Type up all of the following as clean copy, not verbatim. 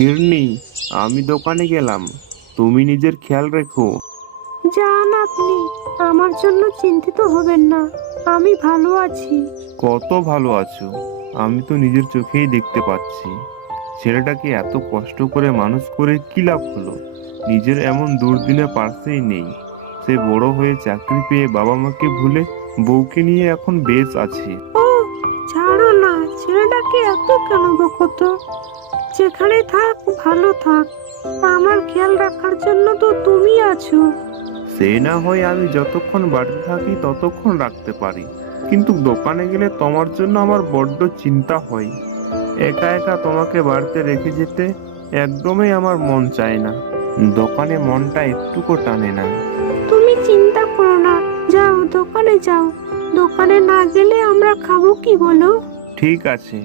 গিন্নি, আমি দোকানে গেলাম, তুমি নিজের খেয়াল রেখো। যান আপনি, আমার জন্য চিন্তিত হবেন না, আমি ভালো আছি। কত ভালো আছো? আমি তো নিজের চোখেই দেখতে পাচ্ছি। ছেলেটাকে এত কষ্ট করে মানুষ করে কি লাভ হলো? নিজের এমন দুর্দিনে পার্শ্বেই নেই। সে বড় হয়ে চাকরি পেয়ে বাবা মাকে ভুলে বউকে নিয়ে এখন বেশ আছে। ও, ছাড়ো না, ছেলেটাকে এত কেন বকতো? যেখানে থাক ভালো থাক, আমার খেয়াল রাখার জন্য তো তুমি আছো। সে না হয় আমি যতক্ষণ বাড়িতে থাকি ততক্ষণ রাখতে পারি, কিন্তু দোকানে গেলে তোমার জন্য আমার বড্ড চিন্তা হয়। একা একা তোমাকে বাড়িতে রেখে যেতে একদমই আমার মন চায় না। দোকানে মনটা একটুকু টানে না। তুমি চিন্তা করো না, যাও দোকানে যাও। দোকানে না গেলে আমরা খাবো কি বলো? ঠিক আছে,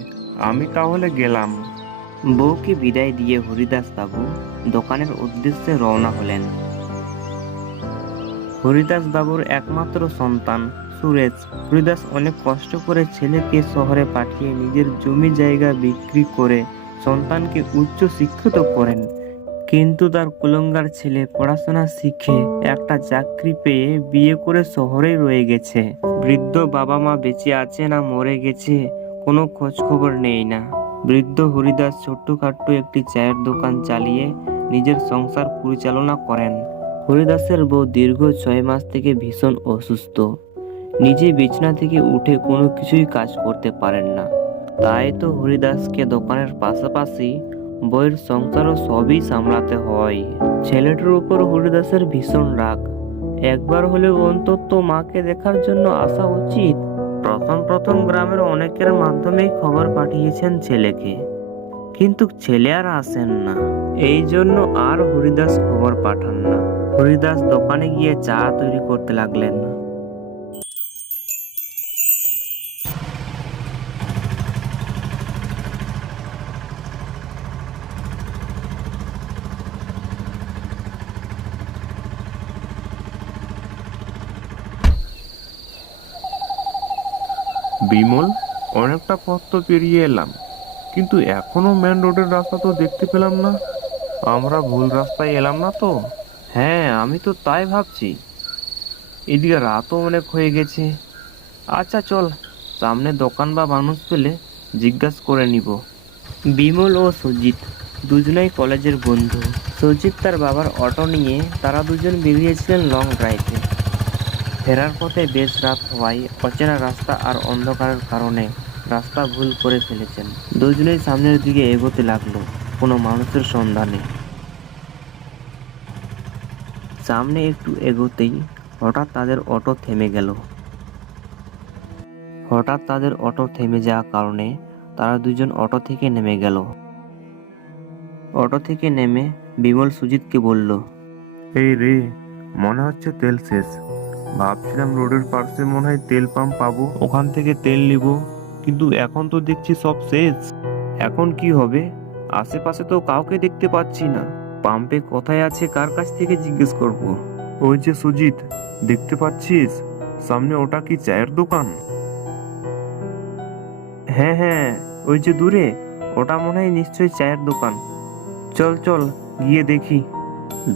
আমি তাহলে গেলাম। বউকে বিদায় দিয়ে হরিদাস বাবু দোকানের উদ্দেশ্যে রওনা হলেন। হরিদাস বাবুর একমাত্র সন্তান সুরেশ। হরিদাস অনেক কষ্ট করে ছেলেকে শহরে পাঠিয়ে নিজের জমি জায়গা বিক্রি করে সন্তানকে উচ্চ শিক্ষিত করেন, কিন্তু তার কুলঙ্গার ছেলে পড়াশোনা শিখে একটা চাকরি পেয়ে বিয়ে করে শহরেই রয়ে গেছে। বৃদ্ধ বাবা মা বেঁচে আছে না মরে গেছে কোনো খোঁজ খবর নেই না। বৃদ্ধ হরিদাস ছোট্টখাট্ট একটি চায়ের দোকান চালিয়ে নিজের সংসার পরিচালনা করেন। হরিদাসের বউ দীর্ঘ 6 মাস থেকে ভীষণ অসুস্থ। নিজে বিছানা থেকে উঠে কোনো কিছুই কাজ করতে পারেন না। তাই তো হরিদাসকে দোকানের পাশাপাশি বইয়ের সংসারও সবই সামলাতে হয়। ছেলেটার উপর হরিদাসের ভীষণ রাগ। একবার হলেও অন্তত মাকে দেখার জন্য আসা উচিত। প্রথম প্রথম গ্রামের অনেকের মাধ্যমেই খবর পাঠিয়েছেন ছেলেকে, কিন্তু ছেলে আর আসেন না। এই জন্য আর হরিদাস খবর পাঠান না। হরিদাস দোকানে গিয়ে চা তৈরি করতে লাগলেন। বিমল, অনেকটা পথ তো পেরিয়ে এলাম, কিন্তু এখনো মেন রোডের রাস্তা তো দেখতে পেলাম না। আমরা ভুল রাস্তায় এলাম না তো? হ্যাঁ, আমি তো তাই ভাবছি। এদিকে রাতও অনেক হয়ে গেছে। আচ্ছা চল, সামনে দোকান বা মানুষ পেলে জিজ্ঞাসা করে নিব। বিমল ও সুজিত দুজনেই কলেজের বন্ধু। সুজিত তার বাবার অটো নিয়ে তারা দুজন বেরিয়েছিলেন লং ড্রাইভে। ফেরার পথে বেশ রাত হওয়ায় অচেনা রাস্তা আর অন্ধকারের কারণে রাস্তা ভুল করে ফেলেছেন। দুজনেই সামনের দিকে এগোতে লাগলো কোনো মানুষের সন্ধানে। সামনে একটু এগোতেই হঠাৎ তাদের অটো থেমে যাওয়ার কারণে তারা দুজন অটো থেকে নেমে গেল। অটো থেকে নেমে বিমল সুজিতকে বলল, এই রে, মনে হচ্ছে তেল শেষ। ভাবছিলাম রোডের পাশে মনে হয় তেল পাম্প পাবো, ওখান থেকে তেল নিব, কিন্তু এখন তো দেখছি সব শেষ। এখন কি হবে? আশেপাশে তো কাউকে দেখতে পাচ্ছি না। পাম্পে কোথায় আছে, কার কাছ থেকে জিজ্ঞেস করব? ওই যে সুজিত, দেখতে পাচ্ছিস সামনে ওটা কি চায়ের দোকান? হ্যাঁ হ্যাঁ, ওই যে দূরে, ওটা মনে হয় নিশ্চয়ই চায়ের দোকান। চল চল গিয়ে দেখি।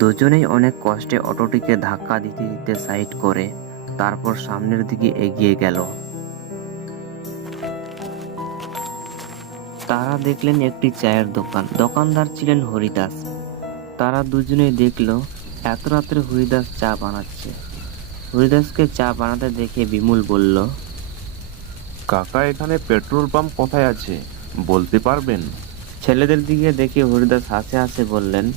দুজনেই অনেক কষ্টে অটোটিকে ধাক্কা দিতে দিতে সাইড করে তারপর সামনের দিকে এগিয়ে গেল। তারা দেখলেন একটি চায়ের দোকান। দোকানদার ছিলেন হরিদাস। তারা দুজনেই দেখলো এত রাত্রে হরিদাস চা বানাচ্ছে। হরিদাসকে চা বানাতে দেখে বিমল বলল, কাকা, এখানে পেট্রোল পাম্প কোথায় আছে বলতে পারবেন? ছেলেদের দিকে দেখে হরিদাস হাসে হাসে বললেন,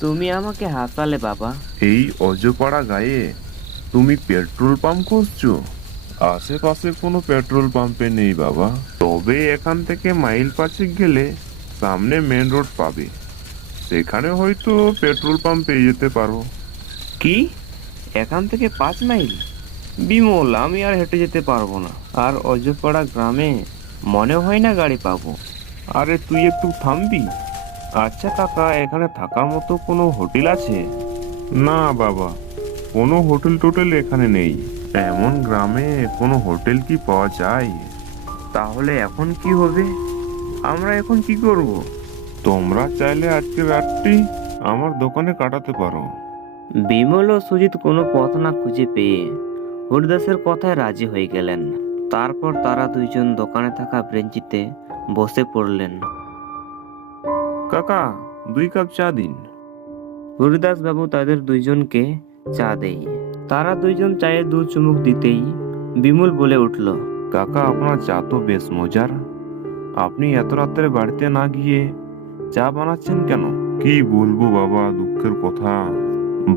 তুমি আমাকে হাসালে বাবা। এই অজপাড়া গায়ে তুমি পেট্রোল পাম্প করছো? আশেপাশে কোনো পেট্রোল পাম্পে নেই বাবা, তবে এখান থেকে মাইল 5 গেলে সামনে মেন রোড পাবে, সেখানে হয়তো পেট্রোল পাম্প পেয়ে যেতে পারো। কি, এখান থেকে 5 মাইল? বিমল, আমি আর হেঁটে যেতে পারবো না। আর অজপাড়া গ্রামে মনে হয় না গাড়ি পাবো। আরে তুই একটু থামবি? আচ্ছা কাকা, এখানে থাকার মতো কোনো হোটেল আছে? না বাবা, কোনো হোটেল টোটেল এখানে নেই। এমন গ্রামে কোনো হোটেল কি পাওয়া যায়? তাহলে এখন কি হবে? আমরা এখন কি করব? তোমরা চাইলে আজকে রাতটি আমার দোকানে কাটাতে পারো। বিমল ও সুজিত কোনো পথ না খুঁজে পেয়ে হরিদাসের কথায় রাজি হয়ে গেলেন। তারপর তারা দুইজন দোকানে থাকা বেঞ্চিতে বসে পড়লেন। কাকা, 2 কাপ চা দিন। হরিদাস বাবু তাদের দুইজনকে চা দেয়। তারা দুইজন চায়ে 2 চুমুক দিতেই বিমল বলে উঠল, কাকা, আপনার চা তো বেশ মজার। আপনি এত রাত্রে বাড়িতে না গিয়ে চা বানাচ্ছেন কেন? কি বলবো বাবা, দুঃখের কথা।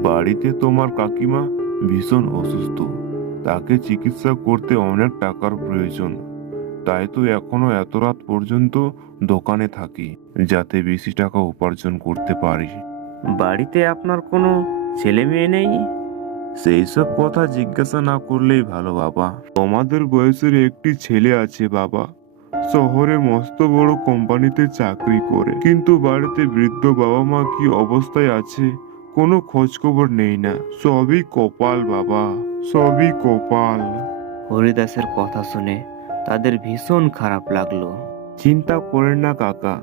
বাড়িতে তোমার কাকিমা ভীষণ অসুস্থ, তাকে চিকিৎসা করতে অনেক টাকার প্রয়োজন। তাই তো এখনো এত রাত পর্যন্ত দোকানে থাকি, যাতে বেশি টাকা উপার্জন করতে পারি। বাড়িতে আপনার কোনো ছেলে মেয়ে নেই? সেই সব কথা জিজ্ঞাসা না করলেই ভালো বাবা। তোমাদের বয়সের একটি ছেলে আছে বাবা, শহরে মস্ত বড় কোম্পানিতে চাকরি করে। কিন্তু বাড়িতে বৃদ্ধ বাবা মা কি অবস্থায় আছে কোনো খোঁজ খবর নেই না। সবই কপাল বাবা, সবই কপাল। হরিদাসের কথা শুনে তাদের ভীষণ খারাপ লাগলো। চিন্তা করেন না কাকা,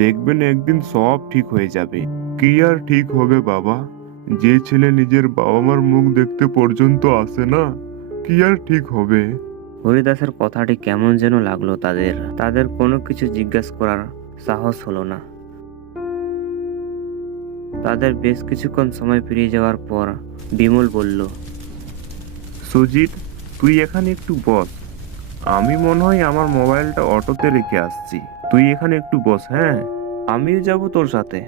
দেখবেন একদিন সব ঠিক হয়ে যাবে। কি আর ঠিক হবে বাবা, যে ছেলে নিজের বাবা মার মুখ দেখতে পর্যন্ত আসে না, কি আর ঠিক হবে? হরিদাসের কথাটি কেমন যেন লাগলো তাদের কোনো কিছু জিজ্ঞাসা করার সাহস হলো না। তাদের বেশ কিছুক্ষণ সময় পেরিয়ে যাওয়ার পর বিমল বলল, সুজিত, তুই এখানে একটু বস। আমি মনে হয় আমার মোবাইলটা অটোতে রেখে আসছি। তুই এখানে একটু বস। হ্যাঁ, আমিও যাব তোর সাথে,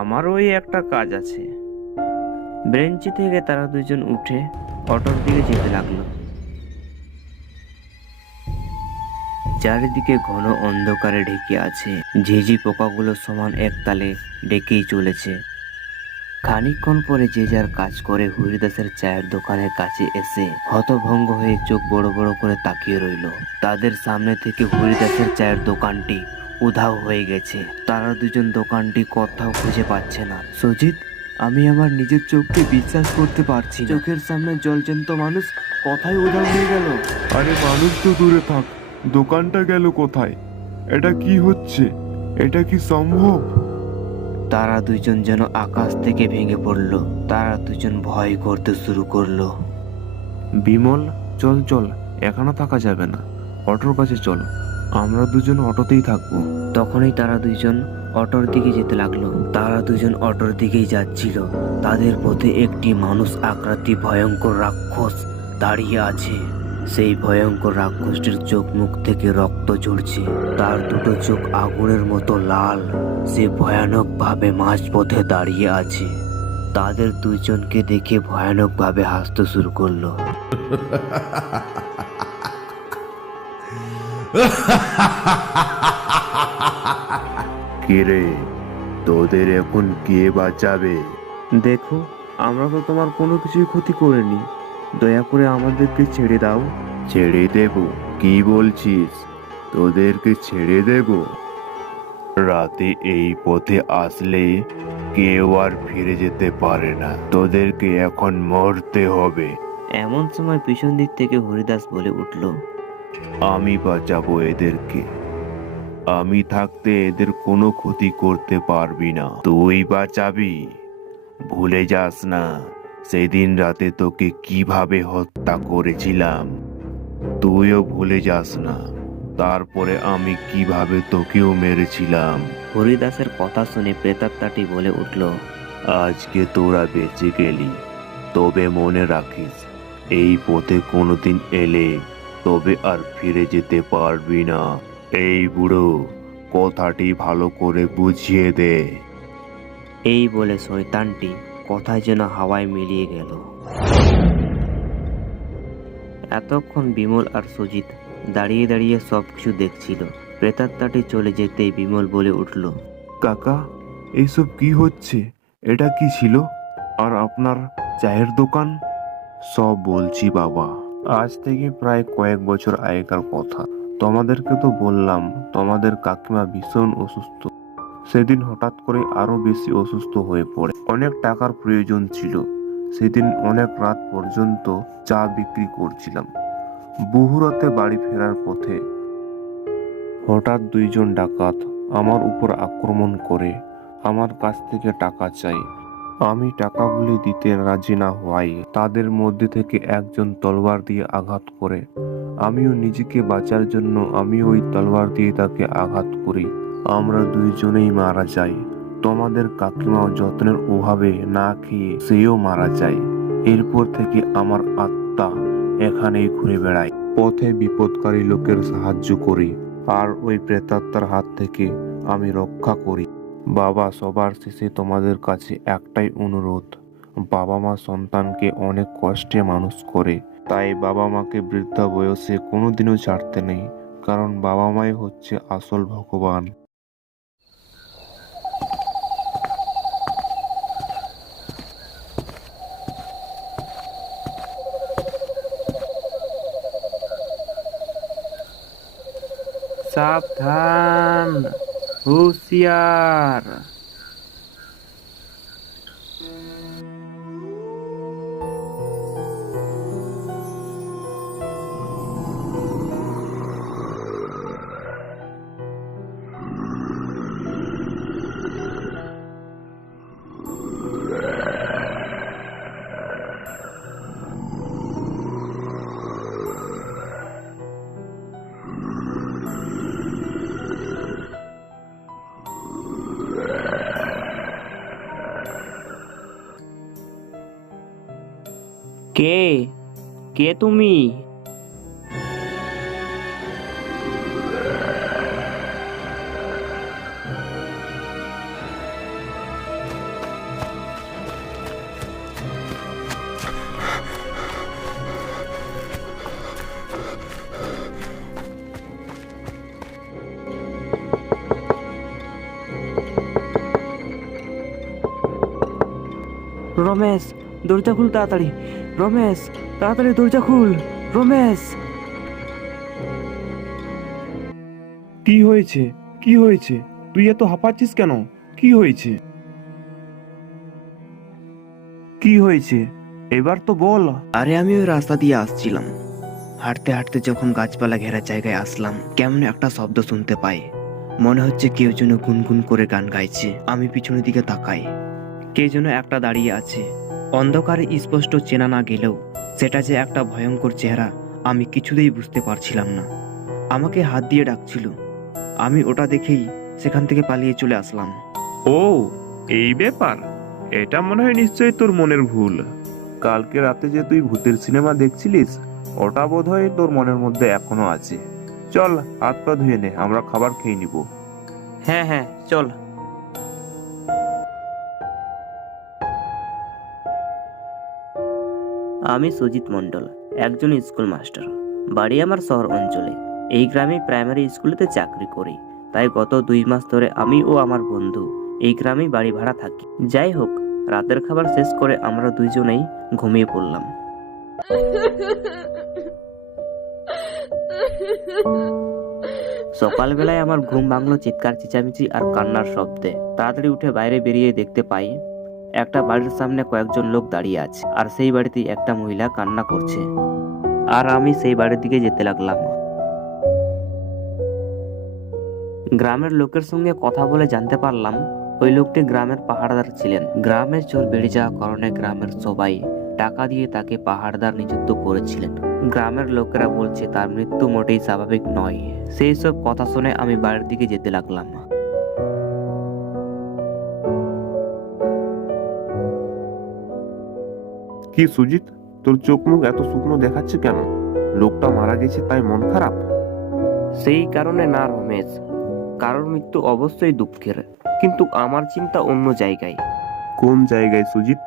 আমারও ওই একটা কাজ আছে। বেঞ্চি থেকে তারা দুজন উঠে অটোর দিকে যেতে লাগলো। চারিদিকে ঘন অন্ধকারে ঢেকে আছে। ঝিঝি পোকাগুলো সমান এক তালে ডেকেই চলেছে। খানিকক্ষণ পরে যে যার কাজ করে হরিদাসের চায়ের দোকানের কাছে এসে হতভঙ্গ হয়ে চোখ বড় বড় করে তাকিয়ে রইল। তাদের সামনে থেকে হরিদাসের চায়ের দোকানটি উধাও হয়ে গেছে। তারা দুজন দোকানটি কোথাও খুঁজে পাচ্ছে না। সুজিত, আমি আমার নিজের চোখকে বিশ্বাস করতে পারছি না। চোখের সামনে জলজ্যান্ত মানুষ কোথায় উধাও হয়ে গেল? আরে মানুষ তো দূরে থাক, দোকানটা গেল কোথায়? এটা কি হচ্ছে? এটা কি সম্ভব? তারা দুজন যেন আকাশ থেকে ভেঙে পড়লো। তারা দুজন ভয় করতে শুরু করলো। বিমল, চল চল, এখানে থাকা যাবে না, অটোর কাছে চল। আমরা দুজন অটোতেই থাকবো। তখনই তারা দুজন অটোর দিকে যেতে লাগলো। তারা দুজন অটোর দিকেই যাচ্ছিল। তাদের পথে একটি মানুষ আকৃতি ভয়ঙ্কর রাক্ষস দাঁড়িয়ে আছে। সেই ভয়ঙ্কর রাক্ষসটির চোখ মুখ থেকে রক্ত ঝরছে। তার দুটো চোখ আগুনের মতো লাল। সে ভয়ানক ভাবে মাঝপথে দাঁড়িয়ে আছে। তাদের দুজনকে দেখে ভয়ানক ভাবে হাসতে শুরু করলো। কে রে, তোদের এখন কে বাঁচাবে? দেখো, আমরা তো তোমার কোনো কিছুই ক্ষতি করিনি, দয়া করে আমাদেরকে ছেড়ে দাও। ছেড়ে দেব? কি বলছিস? তোদেরকে ছেড়ে দেব? রাতে এই পথে আসলে কেউ আর ফিরে যেতে পারে না। তোদেরকে এখন মরতে হবে। এমন সময় পিছন দিক থেকে হরিদাস বলে উঠল, আমি বাঁচাবো এদেরকে। আমি থাকতে এদের কোনো ক্ষতি করতে পারবি না। তুই বাঁচাবি? ভুলে যাস না সেদিন রাতে তোকে কিভাবে হত্যা করেছিলাম। তুইও ভুলে যাস না তারপরে আমি কিভাবে তোকেও মেরেছিলাম। হরিদাসের কথা শুনে প্রেতাত্মাটি বলে উঠল, আজকে তোরা বেঁচে গেলি, তবে মনে রাখিস এই পথে কোনোদিন এলে তবে আর ফিরে যেতে পারবি না। এই বুড়ো, কথাটি ভালো করে বুঝিয়ে দে। এই বলে শয়তানটি কথায় যেন হাওয়ায় মিলিয়ে গেল। এতক্ষণ বিমল আর সুজিত দাঁড়িয়ে দাঁড়িয়ে সবকিছু দেখছিল। প্রেতাত্মাটি চলে যেতেই বিমল বলে উঠল, কাকা, এইসব কি হচ্ছে? এটা কি ছিল? আর আপনার চায়ের দোকান? সব বলছি বাবা, আজ থেকে প্রায় কয়েক বছর আগেকার কথা। তোমাদেরকে তো বললাম তোমাদের কাকিমা ভীষণ অসুস্থ। সেদিন হঠাৎ করে আরো বেশি অসুস্থ হয়ে পড়ে। অনেক টাকার প্রয়োজন ছিল। সেদিন অনেক রাত পর্যন্ত চা বিক্রি করছিলাম। বহু রাতে বাড়ি ফেরার পথে হঠাৎ দুইজন ডাকাত আমার উপর আক্রমণ করে আমার কাছ থেকে টাকা চাই। আমি টাকাগুলি দিতে রাজি না হওয়ায় তাদের মধ্যে থেকে একজন তলোয়ার দিয়ে আঘাত করে। আমিও নিজেকে বাঁচার জন্য ওই তলোয়ার দিয়ে তাকে আঘাত করি। আমরা দুইজনেই মারা যাই। তোমাদের কাকিমাও যত্নের অভাবে না খেয়ে সেও মারা যায়। এরপর থেকে আমার আত্মা এখানেই ঘুরে বেড়ায়। পথে বিপদকারী লোকের সাহায্য করি আর ওই প্রেতাত্মার হাত থেকে আমি রক্ষা করি। বাবা, সবার শেষে তোমাদের কাছে একটাই অনুরোধ, বাবা মা সন্তানকে অনেক কষ্টে মানুষ করে, তাই বাবা মাকে বৃদ্ধা বয়সে কোনোদিনও ছাড়তে নেই, কারণ বাবা মাই হচ্ছে আসল ভগবান। সাবধান, হুঁশিয়ার। কে কে তুমি? রমেশ, দরজা খুল তাড়াতাড়ি। রমেশ, তাড়াতাড়ি দরজা খুল। রমেশ। কি হয়েছে? কি হয়েছে? তুই এত হাঁপাচ্ছিস কেন? কি হয়েছে? কি হয়েছে এবার তো বল। আরে আমি ওই রাস্তা দিয়ে আসছিলাম, হাঁটতে হাঁটতে যখন গাছপালা ঘেরা জায়গায় আসলাম, কেমন একটা শব্দ শুনতে পাই। মনে হচ্ছে কেউ যেন গুনগুন করে গান গাইছে। আমি পিছনের দিকে তাকাই, কে যেন একটা দাঁড়িয়ে আছে। অন্ধকারে স্পষ্ট চেনা না গেলেও সেটা যে একটা ভয়ঙ্কর চেহারা আমি কিছুতেই বুঝতে পারছিলাম না। আমাকে হাত দিয়ে ডাকছিল। আমি ওটা দেখেই সেখান থেকে পালিয়ে চলে আসলাম। ও, এই ব্যাপার। এটা মনে হয় নিশ্চয়ই তোর মনের ভুল। কালকে রাতে যে তুই ভূতের সিনেমা দেখছিলিস, ওটা বোধহয় তোর মনের মধ্যে এখনো আছে। চল, হাত পা ধুয়ে নে, আমরা খাবার খেয়ে নিব। হ্যাঁ হ্যাঁ, চল। আমি সুজিত মণ্ডল, একজন স্কুল মাস্টার। বাড়ি আমার শহর অঞ্চলে। এই গ্রামে প্রাইমারি স্কুলেতে চাকরি করি। তাই গত 2 মাস ধরে আমি ও আমার বন্ধু এই গ্রামেই বাড়ি ভাড়া থাকি। যাই হোক, রাতের খাবার শেষ করে আমরা দুইজনেই ঘুমিয়ে পড়লাম। সকালবেলায় আমার ঘুম ভাঙলো চিৎকার, চেঁচামেচি আর কান্নার শব্দে। তাড়াতাড়ি উঠে বাইরে বেরিয়ে দেখতে পাই একটা বাড়ির সামনে কয়েকজন লোক দাঁড়িয়ে আছে, আর সেই বাড়িতে একটা মহিলা কান্না করছে। আর আমি সেই বাড়ির দিকে যেতে লাগলাম। গ্রামের লোকের সঙ্গে কথা বলে জানতে পারলাম ওই লোকটি গ্রামের পাহাড়দার ছিলেন। গ্রামের চোর বেড়ে যাওয়ার কারণে গ্রামের সবাই টাকা দিয়ে তাকে পাহাড়দার নিযুক্ত করেছিলেন। গ্রামের লোকেরা বলছে তার মৃত্যু মোটেই স্বাভাবিক নয়। সেই সব কথা শুনে আমি বাড়ির দিকে যেতে লাগলাম। কি সুজিত, তোর চোখ মুখ এত শুকনো দেখাচ্ছে কেন? লোকটা মারা গেছে তাই মন খারাপ? সেই কারণে না রমেশ, কারোর মৃত্যু অবশ্যই দুঃখের, কিন্তু আমার চিন্তা অন্য জায়গায়। কোন জায়গায় সুজিত?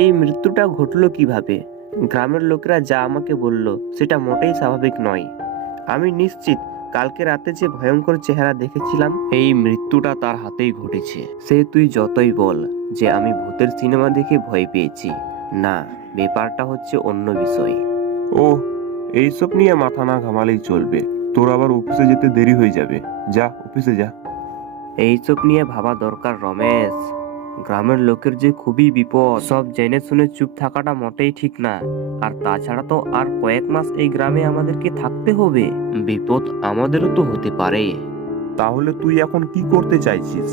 এই মৃত্যুটা ঘটলো কিভাবে? গ্রামের লোকেরা যা আমাকে বলল সেটা মোটেই স্বাভাবিক নয়। আমি নিশ্চিত কালকে রাতে যে ভয়ঙ্কর চেহারা দেখেছিলাম, এই মৃত্যুটা তার হাতেই ঘটেছে। সে তুই যতই বল যে আমি ভূতের সিনেমা দেখে ভয় পেয়েছি, না, ব্যাপারটা হচ্ছে অন্য বিষয়। ও, এইসব নিয়ে মাথা না ঘামালেই চলবে। তোর আবার অফিসে যেতে দেরি হয়ে যাবে। যা, অফিসে যা। এইসব নিয়ে ভাবা দরকার রমেশ। গ্রামের লোকের যে খুবই বিপদ, সব জেনে শুনে চুপ থাকাটা মোটেই ঠিক না। আর তাছাড়া তো আর কয়েক মাস এই গ্রামে আমাদেরকে থাকতে হবে, বিপদ আমাদেরও তো হতে পারে। তাহলে তুই এখন কি করতে চাইছিস?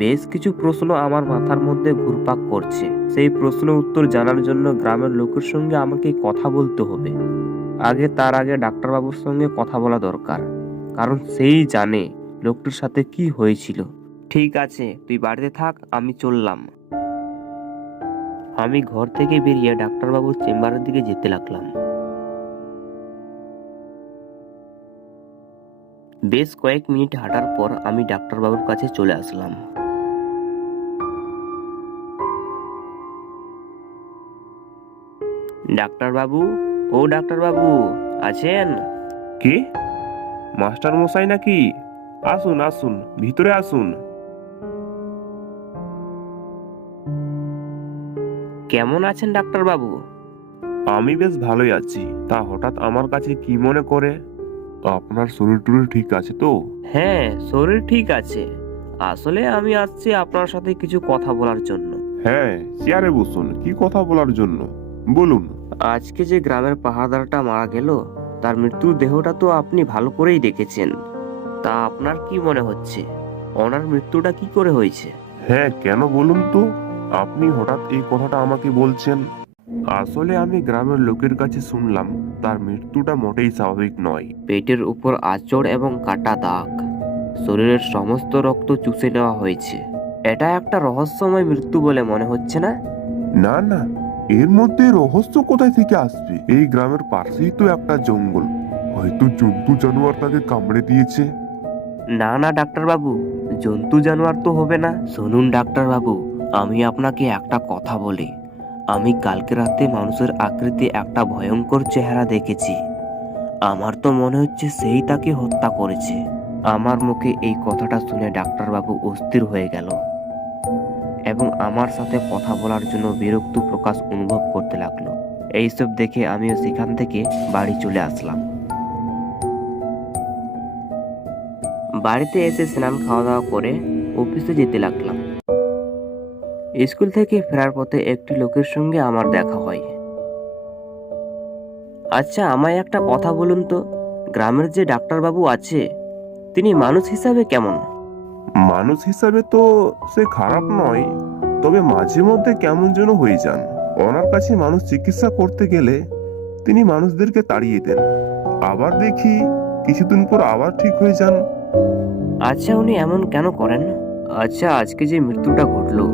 বেশ কিছু প্রশ্ন আমার মাথার মধ্যে ঘুরপাক করছে। সেই প্রশ্নের উত্তর জানার জন্য গ্রামের লোকের সঙ্গে আমাকে কথা বলতে হবে। তার আগে ডাক্তারবাবুর সঙ্গে কথা বলা দরকার, কারণ সেই জানে লোকটির সাথে কি হয়েছিল। ঠিক আছে, তুই বাড়িতে থাক, আমি চললাম। আমি ঘর থেকে বেরিয়ে ডাক্তারবাবুর চেম্বারের দিকে যেতে লাগলাম। বেশ কয়েক মিনিট হাঁটার পর আমি ডাক্তারবাবুর কাছে চলে আসলাম। ডাক্তারবাবু, ও ডাক্তারবাবু, আছেন? কে? মাস্টার মশাই নাকি? আসুন আসুন, ভিতরে আসুন। কেমন আছেন ডাক্তারবাবু? আমি বেশ ভালোই আছি। তা হঠাৎ আমার কাছে কি মনে করে? আপনার শরীর টরীর ঠিক আছে তো? হ্যাঁ, শরীর ঠিক আছে। আসলে আমি আসছি আপনার সাথে কিছু কথা বলার জন্য। হ্যাঁ, চেয়ারে বসুন। কি কথা বলার জন্য বলুন। আজকে যে গ্রামের পাহাড়দারটা মারা গেল, তার মৃত্যুর দেহটা তো আপনি ভালো করেই দেখেছেন। তা আপনার কি মনে হচ্ছে, ওনার মৃত্যুটা কি করে হয়েছে? হ্যাঁ, কেন বলুন তো? আপনি হঠাৎ এই কথাটা আমাকে বলছেন? আসলে আমি গ্রামের লোকের কাছে শুনলাম তার মৃত্যুটা মোটেই স্বাভাবিক নয়। পেটের উপর আঁচড় এবং কাটা দাগ, শরীরের সমস্ত রক্ত চুষে নেওয়া হয়েছে। এটা একটা রহস্যময় মৃত্যু বলে মনে হচ্ছে না? না না, এর মধ্যে রহস্য কোথায় থেকে আসবে? এই গ্রামের পাশেই তো একটা জঙ্গল, হয়তো জন্তু জানোয়ার তাকে কামড়ে দিয়েছে। না না ডাক্তারবাবু, জন্তু জানোয়ার তো হবে না। শুনুন ডাক্তারবাবু, আমি আপনাকে একটা কথা বলি। আমি কালকে রাতে মানুষের আকৃতি একটা ভয়ঙ্কর চেহারা দেখেছি। আমার তো মনে হচ্ছে সেই তাকে হত্যা করেছে। আমার মুখে এই কথাটা শুনে ডাক্তারবাবু অস্থির হয়ে গেল এবং আমার সাথে কথা বলার জন্য বিরক্ত প্রকাশ অনুভব করতে লাগলো। এইসব দেখে আমিও সেখান থেকে বাড়ি চলে আসলাম। বাড়িতে এসে স্নান খাওয়া দাওয়া করে অফিসে যেতে লাগলাম। স্কুল থেকে ফেরার পথে একটি লোকের সঙ্গে আমার দেখা হয়। আচ্ছা, আমায় একটা কথা বলুন তো, গ্রামের যে ডাক্তারবাবু আছে, তিনি মানুষ হিসাবে কেমন? মানুষ হিসাবে তো সে খারাপ নয়, তবে মাঝে মধ্যে কেমন যেন হয়ে যান। ওনার কাছে মানুষ চিকিৎসা করতে গেলে তিনি মানুষদেরকে তাড়িয়ে দেন, আবার দেখি কিছুদিন পর আবার ঠিক হয়ে যান। আচ্ছা, উনি এমন কেন করেন? আচ্ছা, আজকে যে মৃত্যুটা ঘটলো,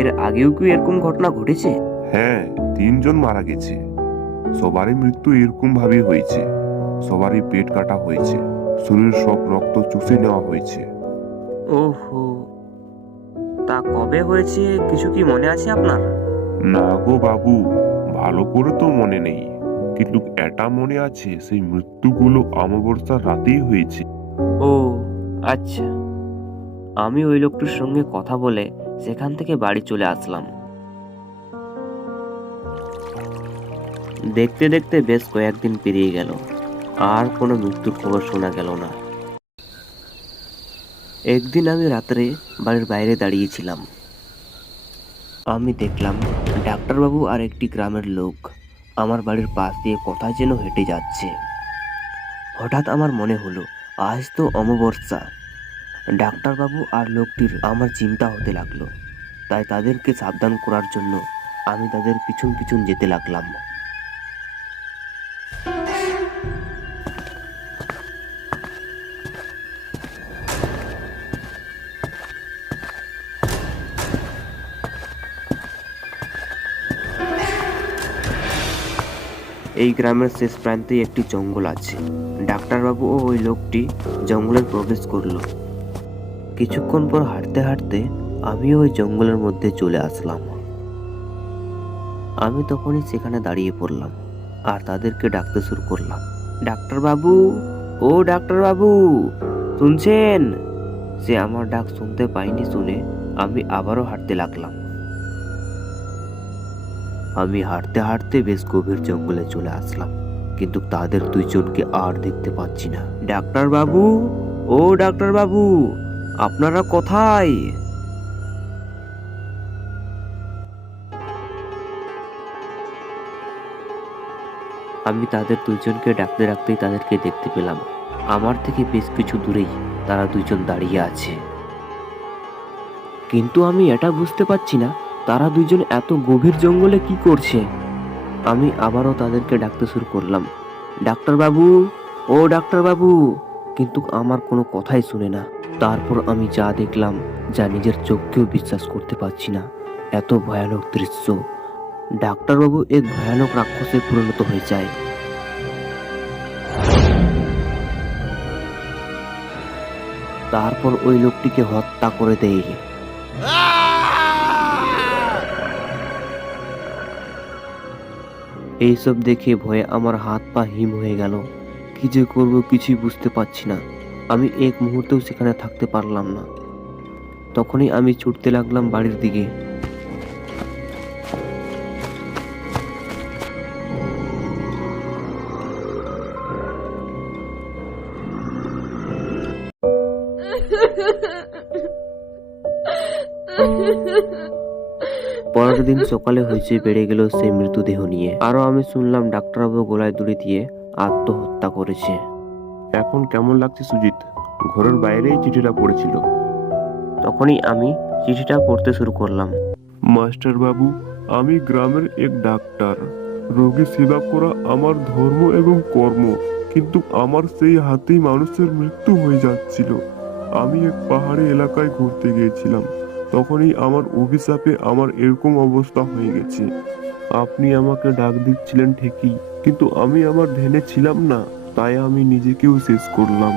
এর আগেও কি এরকম ঘটনা ঘটেছে? হ্যাঁ, 3 জন মারা গেছে। সবারই মৃত্যু এরকম ভাবে হয়েছে। সবারই পেট কাটা হয়েছে, শরীরের সব রক্ত চুষে নেওয়া হয়েছে। ওহো, তা কবে হয়েছে কিছু কি মনে আছে আপনার? না গো বাবু, ভালো করে তো মনে নেই, কিন্তু এটা মনে আছে সেই মৃত্যুগুলো অমাবস্যার রাতেই হয়েছে। ও আচ্ছা, আমি ওই লোকটির সঙ্গে কথা বলে সেখান থেকে বাড়ি চলে আসলাম। দেখতে দেখতে বেশ কয়েকদিন পেরিয়ে গেল, আর কোনো মৃত্যুর খবর শোনা গেল না। একদিন আমি রাত্রে বাড়ির বাইরে দাঁড়িয়েছিলাম। আমি দেখলাম ডাক্তারবাবু আর একটি গ্রামের লোক আমার বাড়ির পাশ দিয়ে কোথায় যেন হেঁটে যাচ্ছে। হঠাৎ আমার মনে হলো, আজ তো অমাবস্যা। ডাক্তারবাবু আর লোকটির আমার চিন্তা হতে লাগলো। তাই তাদেরকে সাবধান করার জন্য আমি তাদের পিছন পিছন যেতে লাগলাম। এই গ্রামের শেষ প্রান্তে একটি জঙ্গল আছে। ডাক্তারবাবু ও ওই লোকটি জঙ্গলে প্রবেশ করলো। কিছুক্ষণ পর হাঁটতে হাঁটতে আমিও ওই জঙ্গলের মধ্যে চলে আসলাম। আমি তখনই সেখানে দাঁড়িয়ে পড়লাম আর তাদেরকে ডাকতে শুরু করলাম, ডাক্তারবাবু, ও ডাক্তারবাবু, শুনছেন? সে আমার ডাক শুনতে পাইনি শুনে আমি আবারও হাঁটতে লাগলাম। আমি হাঁটতে হাঁটতে বেশ গভীর জঙ্গলে চলে আসলাম, কিন্তু তাদের দুইজনকে আর দেখতে পাচ্ছি না। ডাক্তারবাবু, ও ডাক্তারবাবু, আপনারা কোথায়? আমি তাদের দুজনকে ডাকতে ডাকতেই তাদেরকে দেখতে পেলাম। আমার থেকে বেশ কিছু দূরেই তারা দুজন দাঁড়িয়ে আছে। কিন্তু আমি এটা বুঝতে পারছি না তারা দুজন এত গভীর জঙ্গলে কি করছে। আমি আবারও তাদেরকে ডাকতে শুরু করলাম, ডাক্তারবাবু, ও ডাক্তারবাবু, কিন্তু আমার কোনো কথাই শুনে না। তারপর আমি যা দেখলাম, যা নিজের চোখকেও বিশ্বাস করতে পারছি না। এত ভয়ানক দৃশ্য। ডাক্তারবাবু এক ভয়ানক রাক্ষসে পরিণত হয়ে যায়। তারপর ওই লোকটিকে হত্যা করে দেয়। এইসব দেখে ভয়ে আমার হাত পা হিম হয়ে গেল। কি যে করবো কিছুই বুঝতে পারছি না। আমি এক মুহূর্তেও সেখানে থাকতে পারলাম না। তখনই আমি ছুটতে লাগলাম বাড়ির দিকে। পরের দিন সকালে হইচই বেড়ে গেল সেই মৃতদেহ নিয়ে। আরো আমি শুনলাম ডাক্তারবাবু গলায় দড়ি দিয়ে আত্মহত্যা করেছে। এখন কেমন লাগছে সুজিত? ঘরের বাইরেই চিঠিটা পড়েছিল। তখনই আমি চিঠিটা পড়তে শুরু করলাম। মাস্টার বাবু, আমি গ্রামের এক ডাক্তার। রোগী সেবা করা আমার ধর্ম এবং কর্ম, কিন্তু আমার সেই হাতেই মানুষের মৃত্যু হয়ে যাচ্ছিল। আমি এক পাহাড়ি এলাকায় ঘুরতে গিয়েছিলাম, তখনই আমার অভিশাপে আমার এরকম অবস্থা হয়ে গেছে। আপনি আমাকে ডাক দিচ্ছিলেন ঠিকই, কিন্তু আমি আমার ধ্যানে ছিলাম না, তাই আমি নিজেকেও শেষ করলাম।